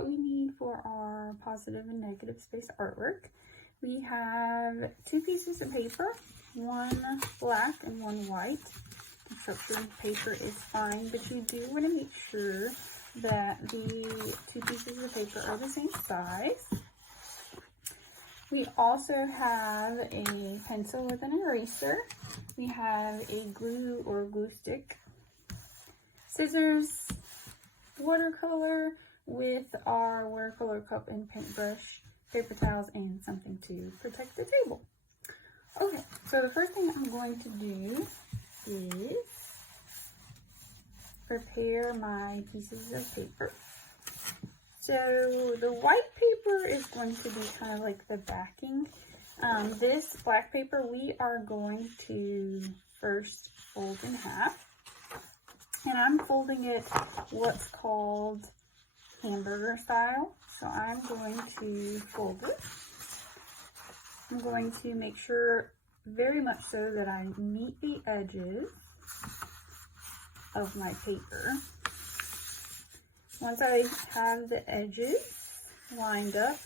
what we need for our positive and negative space artwork. We have 2 pieces of paper, one black and one white. Construction paper is fine, but you do want to make sure that the 2 pieces of paper are the same size. We also have a pencil with an eraser. We have a glue or glue stick, scissors, watercolor with our watercolor cup and paintbrush, paper towels, and something to protect the table. Okay, so the first thing I'm going to do is prepare my pieces of paper. So the white paper is going to be kind of like the backing. This black paper we are going to first fold in half. And I'm folding it what's called hamburger style. So I'm going to fold it. I'm going to make sure very much so that I meet the edges of my paper. Once I have the edges lined up,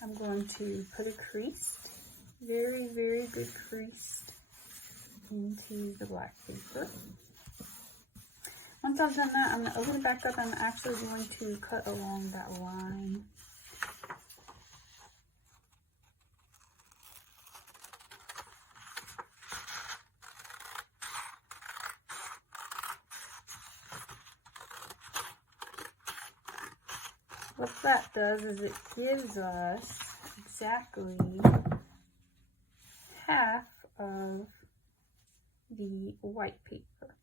I'm going to put a crease, very, very good crease, into the black paper. Once I've done that, I'm going to open it back up. I'm actually going to cut along that line. What that does is it gives us exactly half of the white paper.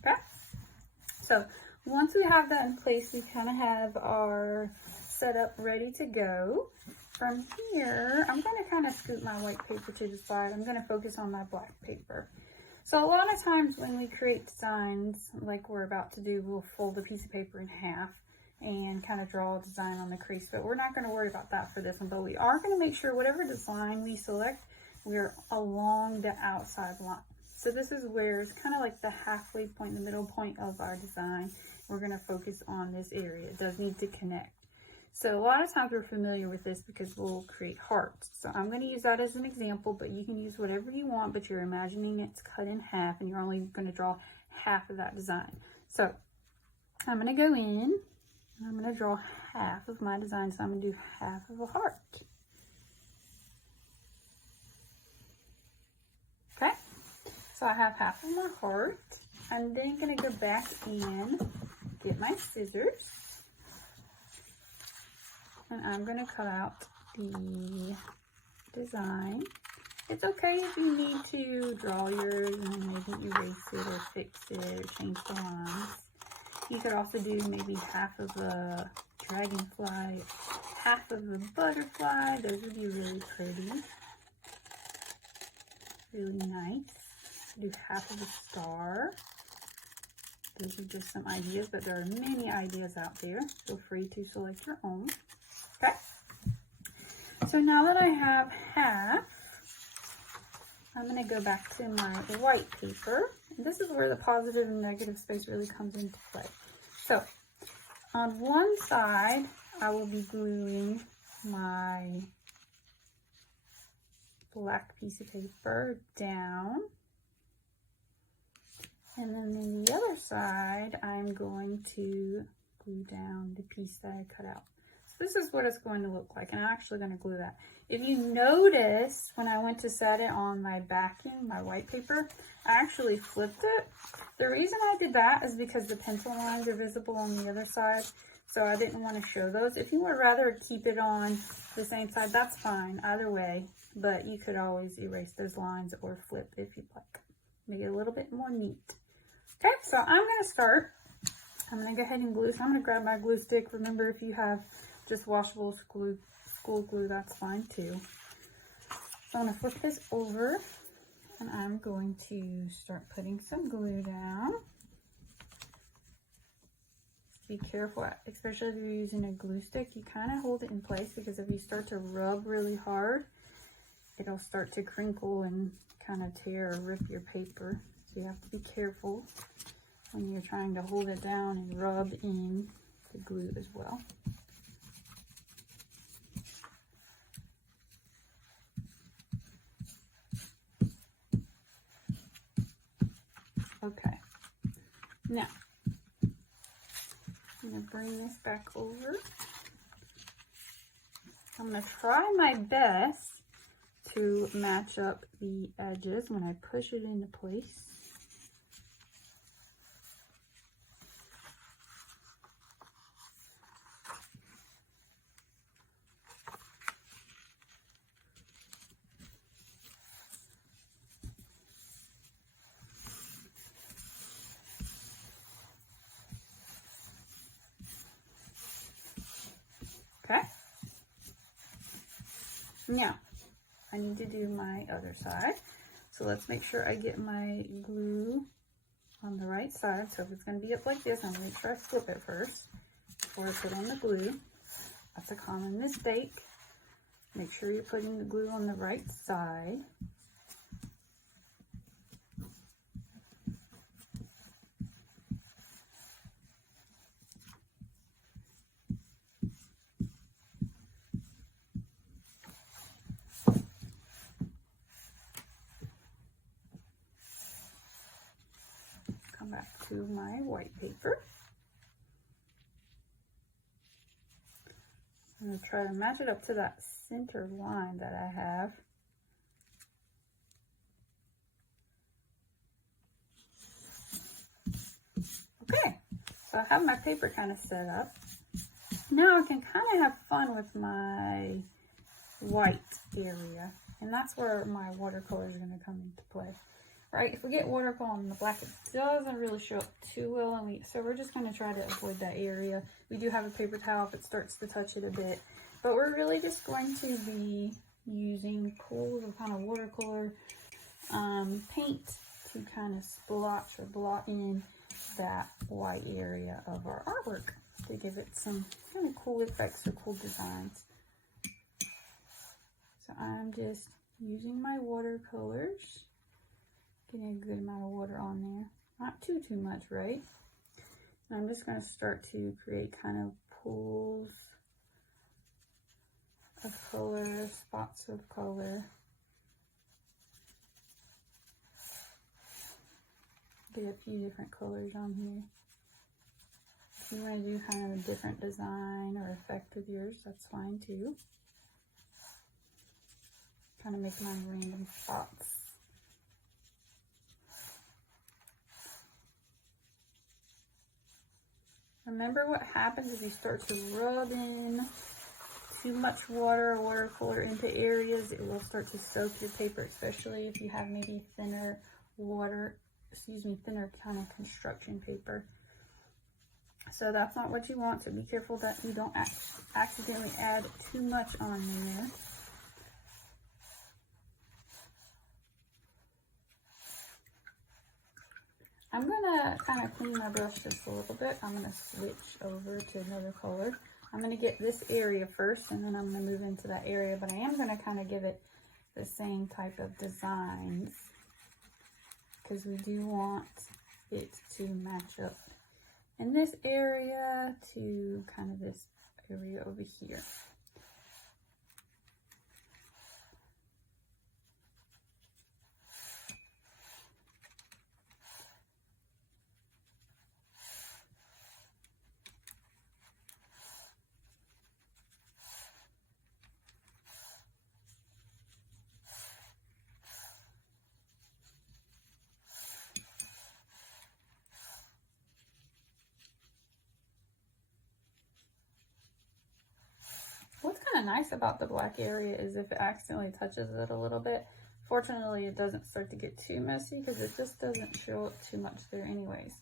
Okay? So once we have that in place, we kind of have our setup ready to go. From here, I'm going to kind of scoot my white paper to the side. I'm going to focus on my black paper. So a lot of times when we create designs like we're about to do, we'll fold a piece of paper in half and kind of draw a design on the crease, but we're not going to worry about that for this one. But we are going to make sure whatever design we select, we're along the outside line. So this is where it's kind of like the halfway point, the middle point of our design. We're going to focus on this area. It does need to connect. So a lot of times we're familiar with this because we'll create hearts. So I'm going to use that as an example, but you can use whatever you want, but you're imagining it's cut in half and you're only going to draw half of that design. So I'm going to go in. I'm going to draw half of my design, so I'm going to do half of a heart. Okay, so I have half of my heart. I'm then going to go back in, get my scissors, and I'm going to cut out the design. It's okay if you need to draw yours and maybe erase it or fix it or change the lines. You could also do maybe half of a dragonfly, half of a butterfly. Those would be really pretty. Really nice. Do half of a star. Those are just some ideas, but there are many ideas out there. Feel free to select your own. Okay. So now that I have half, I'm going to go back to my white paper. This is where the positive and negative space really comes into play. So on one side, I will be gluing my black piece of paper down. And then on the other side, I'm going to glue down the piece that I cut out. So this is what it's going to look like, and I'm actually going to glue that. If you notice, when I went to set it on my backing, my white paper, I actually flipped it. The reason I did that is because the pencil lines are visible on the other side, so I didn't want to show those. If you would rather keep it on the same side, that's fine, either way, but you could always erase those lines or flip if you'd like. Make it a little bit more neat. Okay, so I'm going to start. I'm going to go ahead and glue. So I'm going to grab my glue stick. Remember, if you have just washable school glue, that's fine too. So I'm going to flip this over and I'm going to start putting some glue down. Be careful, especially if you're using a glue stick, you kind of hold it in place because if you start to rub really hard, it'll start to crinkle and kind of tear or rip your paper. So you have to be careful when you're trying to hold it down and rub in the glue as well. Now, I'm going to bring this back over. I'm going to try my best to match up the edges when I push it into place. Okay. Now, I need to do my other side. So let's make sure I get my glue on the right side. So if it's going to be up like this, I'm going to make sure I flip it first before I put on the glue. That's a common mistake. Make sure you're putting the glue on the right side. Come back to my white paper. I'm going to try to match it up to that center line that I have. Okay, so I have my paper kind of set up. Now I can kind of have fun with my white area, and that's where my watercolor is going to come into play. Right, if we get watercolor on the black, it doesn't really show up too well, and so we're just going to try to avoid that area. We do have a paper towel if it starts to touch it a bit, but we're really just going to be using pools of kind of watercolor paint to kind of splotch or blot in that white area of our artwork to give it some kind of cool effects or cool designs. So I'm just using my watercolors. Getting a good amount of water on there. Not too much, right? And I'm just going to start to create kind of pools of color, spots of color. Get a few different colors on here. If you want to do kind of a different design or effect with yours, that's fine too. Kind of make mine random spots. Remember what happens if you start to rub in too much water or watercolor into areas, it will start to soak your paper, especially if you have maybe thinner thinner kind of construction paper. So that's not what you want, so be careful that you don't accidentally add too much on there. I'm gonna kind of clean my brush just a little bit. I'm gonna switch over to another color. I'm gonna get this area first, and then I'm gonna move into that area, but I am gonna kind of give it the same type of designs because we do want it to match up in this area to kind of this area over here. What's kind of nice about the black area is if it accidentally touches it a little bit, fortunately it doesn't start to get too messy because it just doesn't show up too much there anyways.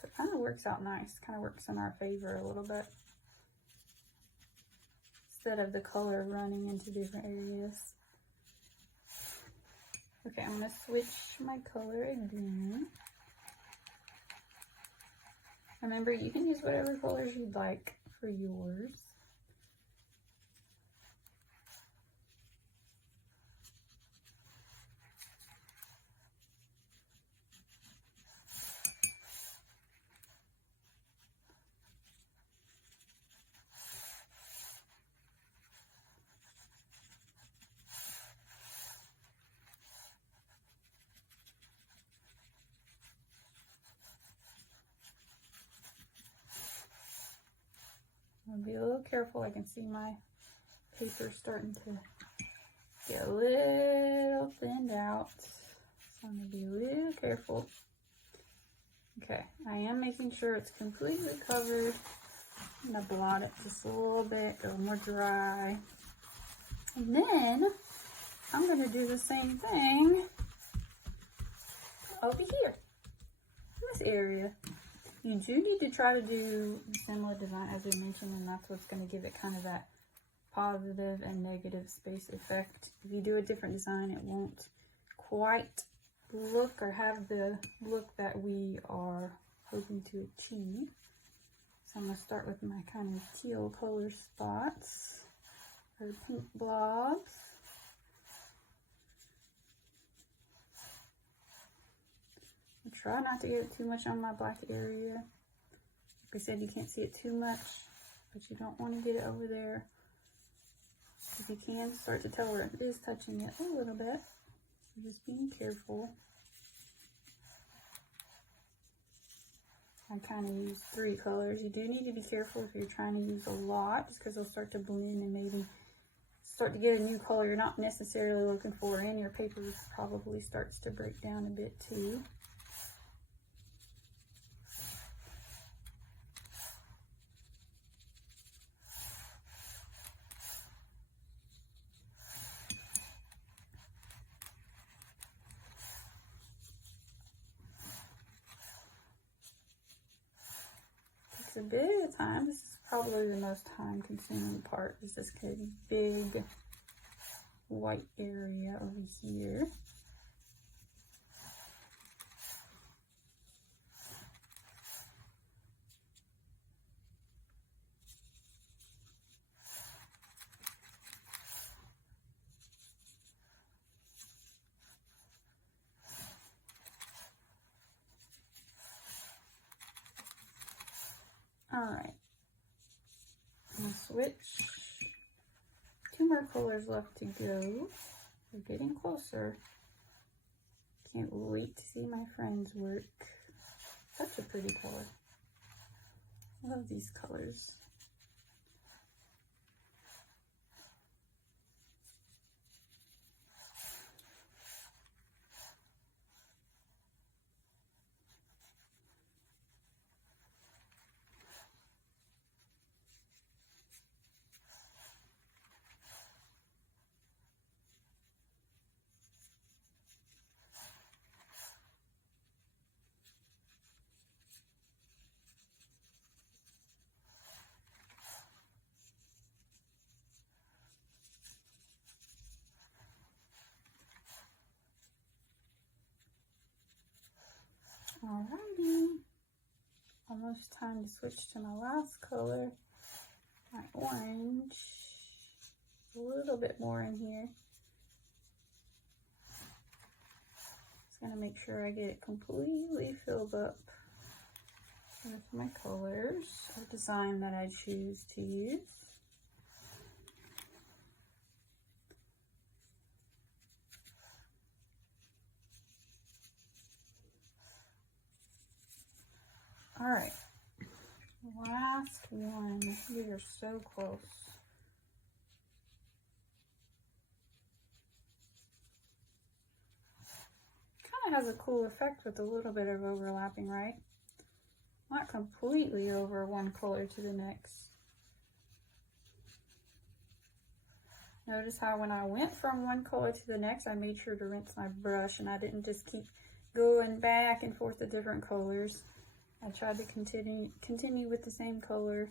So it kind of works out nice, kind of works in our favor a little bit. Instead of the color running into different areas. Okay, I'm going to switch my color again. Remember, you can use whatever colors you'd like for yours. be a little careful. I can see my paper starting to get a little thinned out. So I'm going to be a little careful. Okay, I am making sure it's completely covered. I'm going to blot it just a little bit, go more dry. And then I'm going to do the same thing over here, in this area. You do need to try to do a similar design as I mentioned, and that's what's going to give it kind of that positive and negative space effect. If you do a different design, it won't quite look or have the look that we are hoping to achieve. So I'm going to start with my kind of teal color spots, or pink blobs. Try not to get too much on my black area. Like I said, you can't see it too much, but you don't want to get it over there. If you can, start to tell where it is touching it a little bit. So just being careful. I kind of use 3 colors. You do need to be careful if you're trying to use a lot, just because they'll start to blend and maybe start to get a new color you're not necessarily looking for, and your paper probably starts to break down a bit too. A bit of time. This is probably the most time consuming part, is this big white area over here. Alright, I'm going to switch. 2 more colors left to go. We're getting closer. Can't wait to see my friend's work. Such a pretty color. I love these colors. Alrighty, almost time to switch to my last color, my orange. A little bit more in here. Just gonna make sure I get it completely filled up with my colors or design that I choose to use. All right, last one. We are so close. Kind of has a cool effect with a little bit of overlapping, right? Not completely over one color to the next. Notice how when I went from one color to the next, I made sure to rinse my brush and I didn't just keep going back and forth to different colors. I tried to continue with the same color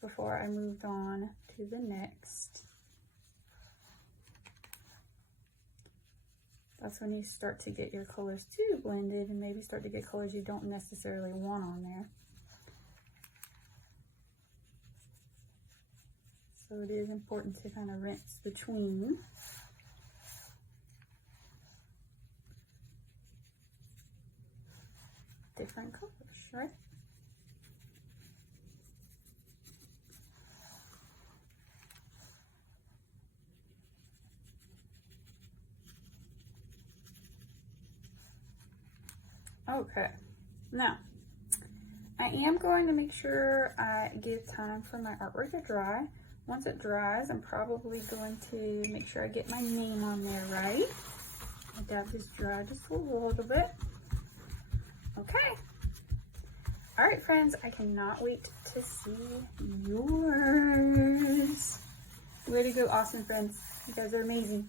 before I moved on to the next. That's when you start to get your colors too blended and maybe start to get colors you don't necessarily want on there. So it is important to kind of rinse between. Different colors, right? Okay, now I am going to make sure I give time for my artwork to dry. Once it dries, I'm probably going to make sure I get my name on there right. I doubt this dry just a little bit. Okay. All right, friends, I cannot wait to see yours. Way to go, awesome friends. You guys are amazing.